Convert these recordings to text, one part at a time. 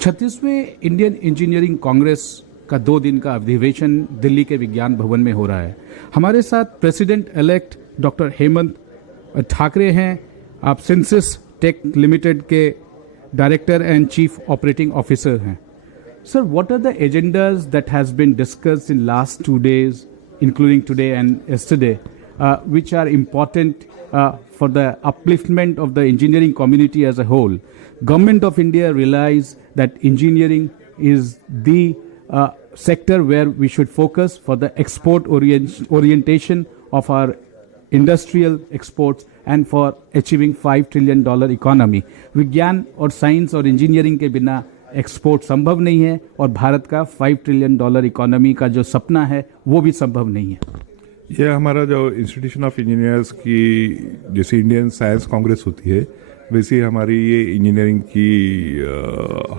36वें Indian engineering Congress का 2 दिन का अधिवेशन दिल्ली के विज्ञान भवन में हो रहा है। हमारे साथ president elect doctor Hemant Thackeray हैं। आप सिंसिस टेक लिमिटेड के director and chief operating officer हैं। Sir, what are the agendas that has been discussed in last 2 days, including today and yesterday, which are important for the upliftment of the engineering community as a whole? Government of India realize that engineering is the sector where we should focus for the export orientation of our industrial exports and for achieving $5 trillion economy. विज्ञान और science और engineering के बिना export संभव नहीं है और भारत का $5 trillion इकोनॉमी का जो सपना है वो भी संभव नहीं है। ये हमारा जो इंस्टीट्यूशन ऑफ इंजीनियर्स की जैसे इंडियन साइंस कांग्रेस होती है वैसे हमारी ये इंजीनियरिंग की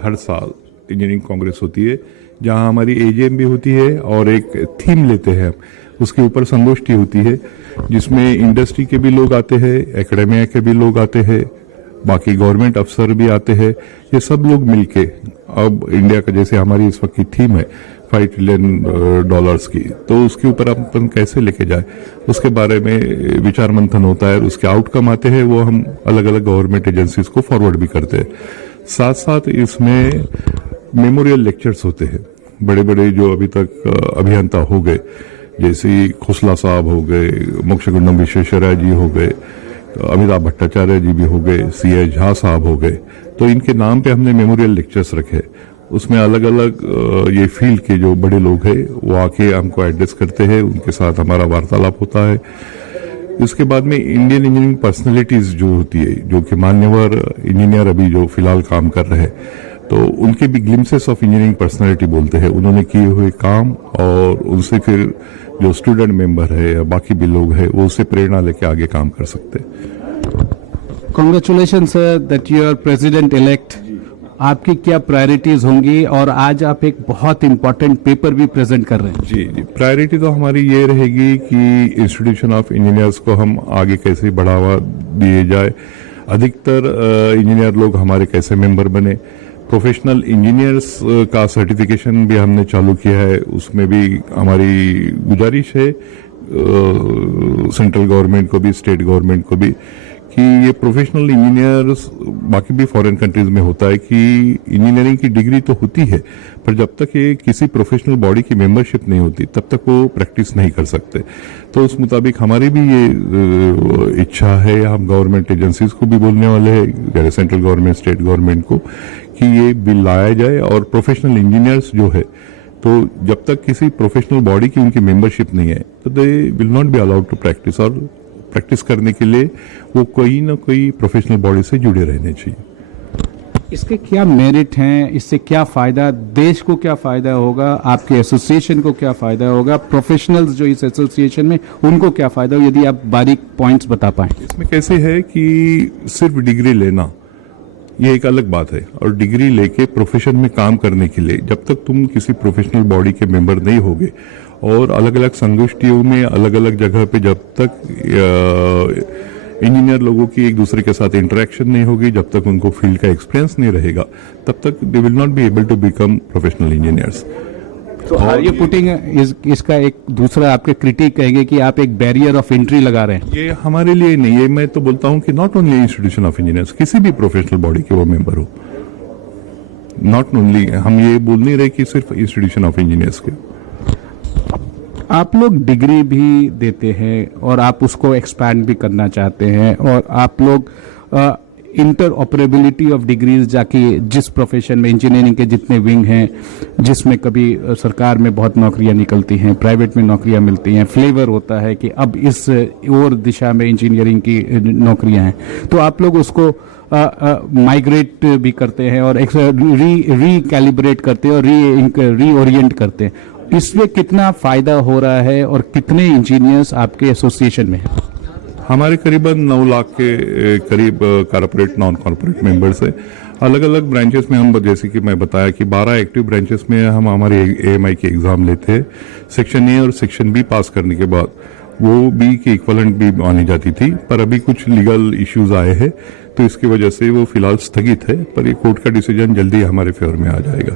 हर साल इंजीनियरिंग कांग्रेस होती है, जहां हमारी एजीएम भी होती है और एक थीम लेते हैं हम, उसके ऊपर संगोष्ठी होती है जिसमें इंडस्ट्री के भी लोग आते हैं, एकेडमिया के भी लोग आते हैं, बाकी गवर्नमेंट अफसर भी आते हैं। ये सब लोग मिलके अब इंडिया का जैसे हमारी इस वक्त की थीम है $5 trillion की, तो उसके ऊपर अपन कैसे लेके जाए उसके बारे में विचार मंथन होता है। उसके आउटकम आते हैं वो हम अलग अलग गवर्नमेंट एजेंसीज को फॉरवर्ड भी करते हैं। साथ साथ इसमें मेमोरियल लेक्चर्स होते हैं, बड़े बड़े जो अभी तक अभियंता हो गए जैसे खोसला साहब हो गए, मोक्षगुंडम विश्वेश्वरैया जी हो गए, अमिताभ भट्टाचार्य जी भी हो गए, सीए झा साहब हो गए, तो इनके नाम पे हमने मेमोरियल लेक्चर्स रखे। उसमें अलग अलग ये फील्ड के जो बड़े लोग हैं वो आके हमको एड्रेस करते हैं, उनके साथ हमारा वार्तालाप होता है। इसके बाद में इंडियन इंजीनियरिंग पर्सनैलिटीज जो होती है, जो कि मान्यवर इंजीनियर अभी जो फिलहाल काम कर रहे हैं, तो उनके भी ग्लिम्सेस ऑफ इंजीनियरिंग पर्सनैलिटी बोलते हैं, उन्होंने किए हुए काम, और उनसे फिर जो स्टूडेंट मेंबर है या बाकी भी लोग हैं वो उससे प्रेरणा लेके आगे काम कर सकते हैं। Congratulation sir that you are president elect. आपकी क्या प्रायोरिटीज होंगी, और आज आप एक बहुत इंपॉर्टेंट पेपर भी प्रेजेंट कर रहे हैं। जी, प्रायोरिटी तो हमारी ये रहेगी कि इंस्टीट्यूशन ऑफ इंजीनियर्स को हम आगे कैसे बढ़ावा दिए जाए, अधिकतर इंजीनियर लोग हमारे कैसे मेंबर बने। प्रोफेशनल इंजीनियर्स का सर्टिफिकेशन भी हमने चालू किया है, उसमें भी हमारी गुजारिश है सेंट्रल गवर्नमेंट को भी, स्टेट गवर्नमेंट को भी, कि ये प्रोफेशनल इंजीनियर्स बाकी भी फॉरेन कंट्रीज में होता है कि इंजीनियरिंग की डिग्री तो होती है पर जब तक ये किसी प्रोफेशनल बॉडी की मेंबरशिप नहीं होती तब तक वो प्रैक्टिस नहीं कर सकते। तो उस मुताबिक हमारी भी ये इच्छा है, हम गवर्नमेंट एजेंसीज को भी बोलने वाले हैं, सेंट्रल गवर्नमेंट, स्टेट गवर्नमेंट को, कि ये बिल लाया जाए और प्रोफेशनल इंजीनियर्स जो है, तो जब तक किसी प्रोफेशनल बॉडी की उनकी मेंबरशिप नहीं है तो they will not be allowed to practise, और प्रैक्टिस करने के लिए वो कोई ना कोई प्रोफेशनल बॉडी से जुड़े रहने चाहिए। इसके क्या मेरिट हैं, इससे क्या फायदा, देश को क्या फायदा होगा, आपके एसोसिएशन को क्या फायदा होगा, प्रोफेशनल्स जो इस एसोसिएशन में उनको क्या फायदा हो, यदि आप बारीक पॉइंट्स बता पाएं। इसमें कैसे है कि सिर्फ डिग्री लेना ये एक अलग बात है, और डिग्री लेके प्रोफेशन में काम करने के लिए जब तक तुम किसी प्रोफेशनल बॉडी के मेंबर नहीं होगे और अलग अलग संगोष्ठियों में अलग अलग जगह पे जब तक इंजीनियर लोगों की एक दूसरे के साथ इंटरेक्शन नहीं होगी, जब तक उनको फील्ड का एक्सपीरियंस नहीं रहेगा, तब तक they will not be able to become professional engineers. तो आर यू पुटिंग इसका एक दूसरा आपके क्रिटिक कहेंगे कि आप एक बैरियर ऑफ एंट्री लगा रहे हैं। ये हमारे लिए नहीं है, मैं तो बोलता हूं कि not only institution of engineers, किसी भी प्रोफेशनल बॉडी के वो मेंबर हो, नॉट ओनली, हम ये बोल नहीं रहे कि सिर्फ इंस्टीट्यूशन ऑफ इंजीनियर्स के। आप लोग डिग्री भी देते हैं और आप उसको एक्सपैंड भी करना चाहते हैं, और आप लोग इंटर ऑपरेबिलिटी ऑफ डिग्रीज जाके जिस प्रोफेशन में इंजीनियरिंग के जितने विंग हैं, जिसमें कभी सरकार में बहुत नौकरियां निकलती हैं, प्राइवेट में नौकरियां मिलती हैं, फ्लेवर होता है कि अब इस और दिशा में इंजीनियरिंग की नौकरियां हैं, तो आप लोग उसको माइग्रेट भी करते हैं और रीकैलिब्रेट करते हैं और रीओरिएंट करते हैं। इसमें कितना फायदा हो रहा है और कितने इंजीनियर्स आपके एसोसिएशन में हैं? हमारे करीबन 9 लाख के करीब कॉर्पोरेट, नॉन कॉर्पोरेट मेंबर्स है। अलग अलग ब्रांचेस में हम, जैसे कि मैं बताया कि 12 एक्टिव ब्रांचेस में हम हमारे AMI के एग्जाम लेते हैं। सेक्शन ए और सेक्शन बी पास करने के बाद वो बी के इक्वलेंट भी मानी जाती थी, पर अभी कुछ लीगल इश्यूज आए हैं तो इसकी वजह से वो फिलहाल स्थगित है, पर ये कोर्ट का डिसीजन जल्दी हमारे फेवर में आ जाएगा।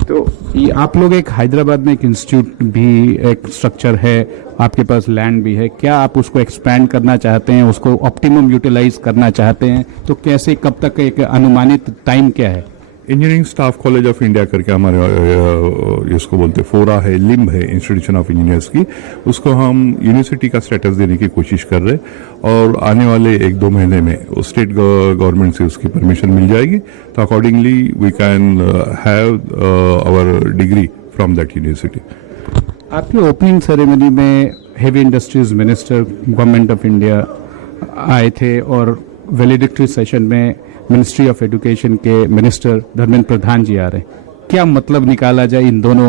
तो ये आप लोग एक हैदराबाद में एक इंस्टीट्यूट भी, एक स्ट्रक्चर है, आपके पास लैंड भी है, क्या आप उसको एक्सपैंड करना चाहते हैं, उसको ऑप्टिमम यूटिलाइज करना चाहते हैं? तो कैसे, कब तक, एक अनुमानित टाइम क्या है? Engineering staff college of India करके हमारे इसको बोलते फोरा है, लिम्ब है इंस्टीट्यूशन ऑफ इंजीनियर्स की, उसको हम यूनिवर्सिटी का स्टेटस देने की कोशिश कर रहे हैं और आने वाले 1-2 महीने में स्टेट गवर्नमेंट से उसकी परमिशन मिल जाएगी, तो accordingly we can have our degree from that university. आपकी ओपनिंग सेरेमनी में heavy industries minister government of India आए थे और वैलिडिक्टरी सेशन में मिनिस्ट्री ऑफ एजुकेशन के मिनिस्टर धर्मेंद्र प्रधान जी आ रहे हैं। क्या मतलब निकाला जाए इन दोनों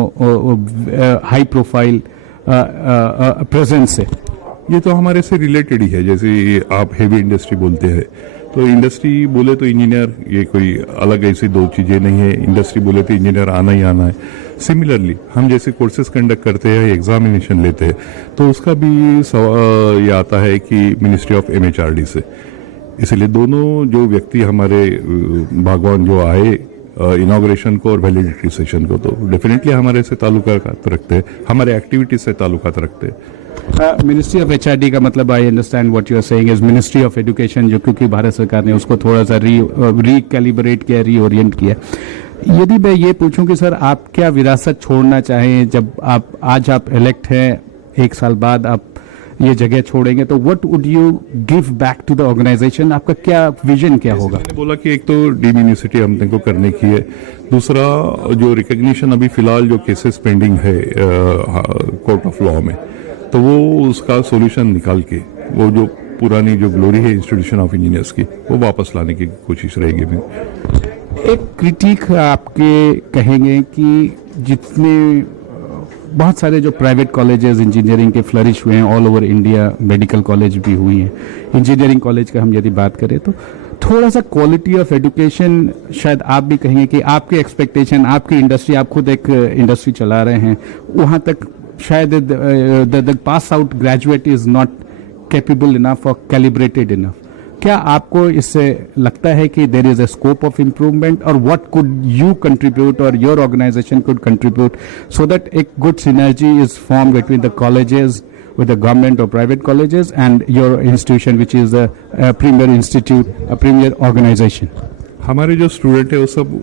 हाई प्रोफाइल प्रेजेंस से? ये तो हमारे से रिलेटेड ही है। जैसे आप हेवी इंडस्ट्री बोलते हैं तो इंडस्ट्री बोले तो इंजीनियर, ये कोई अलग ऐसी दो चीजें नहीं है। इंडस्ट्री बोले तो इंजीनियर आना ही आना है। सिमिलरली हम जैसे कोर्सेज कंडक्ट करते हैं, एग्जामिनेशन लेते हैं, तो उसका भी ये आता है कि मिनिस्ट्री ऑफ MHRD से। इसलिए दोनों जो व्यक्ति हमारे भगवान जो आए इनॉग्रेशन को और वैलिडिटी सेशन को, तो डेफिनेटली हमारे से ताल्लुकात रखते हैं, हमारे एक्टिविटीज से ताल्लुकात रखते हैं। मिनिस्ट्री ऑफ HRD का मतलब, I understand what you are saying, is ministry of education, जो क्योंकि भारत सरकार ने उसको थोड़ा सा रीकैलिब्रेट किया, रीओरिएंट किया। यदि मैं ये पूछूं कि सर आप क्या विरासत छोड़ना चाहें, जब आप इलेक्ट हैं, 1 साल बाद आप ये जगह छोड़ेंगे, तो what would you give back to the organisation? आपका क्या विजन क्या होगा? मैंने बोला कि एक तो डीम यूनिवर्सिटी हमने को करने की है, दूसरा जो रिकॉग्निशन अभी फिलहाल जो केसेस पेंडिंग है कोर्ट ऑफ लॉ में, तो वो उसका सॉल्यूशन निकाल के वो जो पुरानी जो ग्लोरी है इंस्टीट्यूशन ऑफ इंजीनियर्स की, वो वापस लाने की कोशिश रहेगी। एक क्रिटिक आपके कहेंगे कि जितने बहुत सारे जो प्राइवेट कॉलेजेस इंजीनियरिंग के फ्लरिश हुए हैं all over India, medical college भी हुई हैं, इंजीनियरिंग कॉलेज का हम यदि बात करें तो थोड़ा सा क्वालिटी ऑफ एजुकेशन, शायद आप भी कहेंगे कि आपके एक्सपेक्टेशन, आपकी इंडस्ट्री, आप खुद एक इंडस्ट्री चला रहे हैं, वहाँ तक शायद the pass out graduate is not capable enough और कैलिब्रेटेड इनफ। क्या आपको इससे लगता है कि there is a scope of improvement, और व्हाट कुड यू कंट्रीब्यूट और your organisation could contribute so that एक good synergy is form between the colleges with the government or private colleges and your institution, which is a premier institute, a premier organization? हमारे जो student है वो सब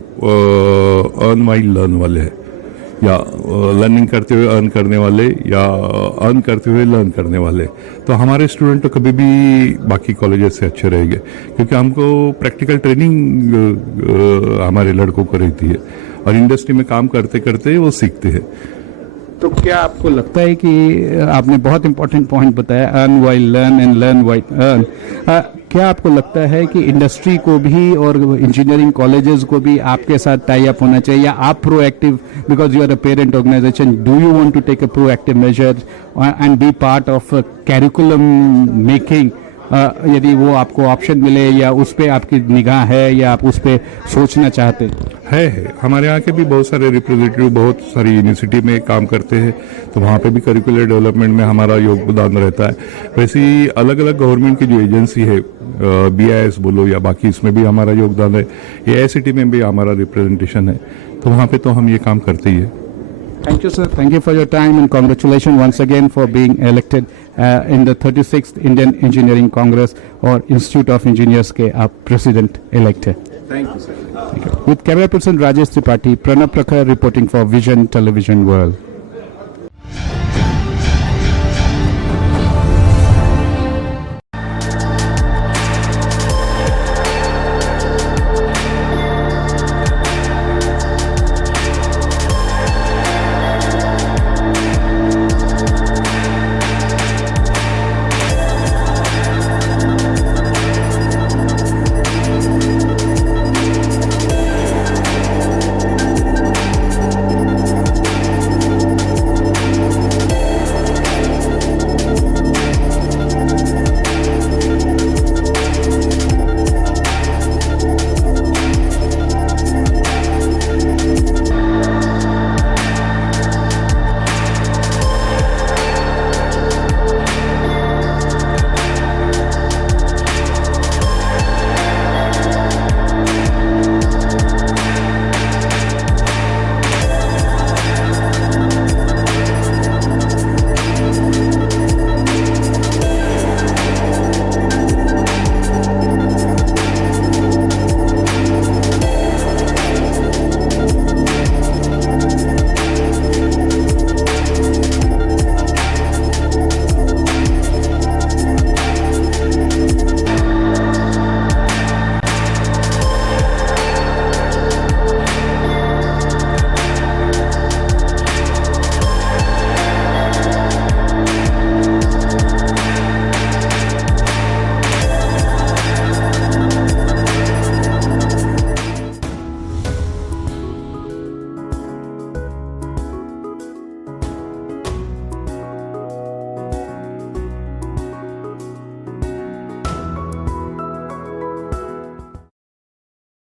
earn while learn वाले हैं, या learning करते हुए अर्न करने वाले, या अर्न करते हुए लर्न करने वाले। तो हमारे स्टूडेंट तो कभी भी बाकी कॉलेजेस से अच्छे रहेंगे, क्योंकि हमको प्रैक्टिकल ट्रेनिंग हमारे लड़कों को रहती है और इंडस्ट्री में काम करते करते वो सीखते हैं। तो क्या आपको लगता है कि आपने बहुत इंपॉर्टेंट पॉइंट बताया, earn while learn and learn while earn, क्या आपको लगता है कि इंडस्ट्री को भी और इंजीनियरिंग कॉलेजेस को भी आपके साथ टाई अप होना चाहिए, या आप proactive, because you are a parent organisation, do you want to take a proactive measure and be part of curriculum making? यदि वो आपको ऑप्शन मिले, या उस पर आपकी निगाह है, या आप उस पर सोचना चाहते है। हमारे यहाँ के भी बहुत सारे रिप्रेजेंटेटिव बहुत सारी यूनिवर्सिटी में काम करते हैं, तो वहाँ पे भी करिकुलर डेवलपमेंट में हमारा योगदान रहता है। वैसे ही अलग अलग गवर्नमेंट की जो एजेंसी है, BIS बोलो या बाकी, इसमें भी हमारा योगदान है। AICT में भी हमारा रिप्रेजेंटेशन है, तो वहाँ पे तो हम ये काम करते ही है। Thank you, sir. Thank you for your time, and congratulations once again for being elected in the 36th Indian Engineering Congress or Institute of Engineers के आप president elect है. Thank you, sir. With camera person Rajesh Tripathi, Pranav Prakhar reporting for Vision Television World.